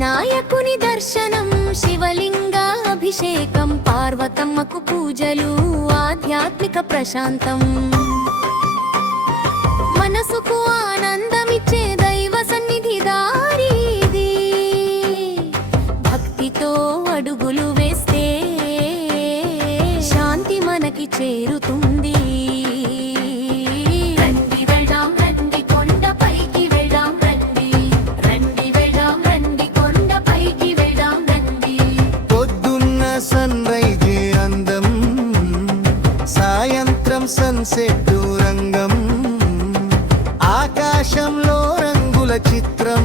వినాయకుని దర్శనం శివలింగ అభిషేకం పార్వతమ్మకు పూజలు ఆధ్యాత్మిక ప్రశాంతం. మనసుకు ఆనందమిచ్చే దైవ సన్నిధి దారిది భక్తితో అడుగులు వేస్తే శాంతి మనకి చేరుతుంది. సెట్టు రంగం ఆకాశంలో రంగుల చిత్రం.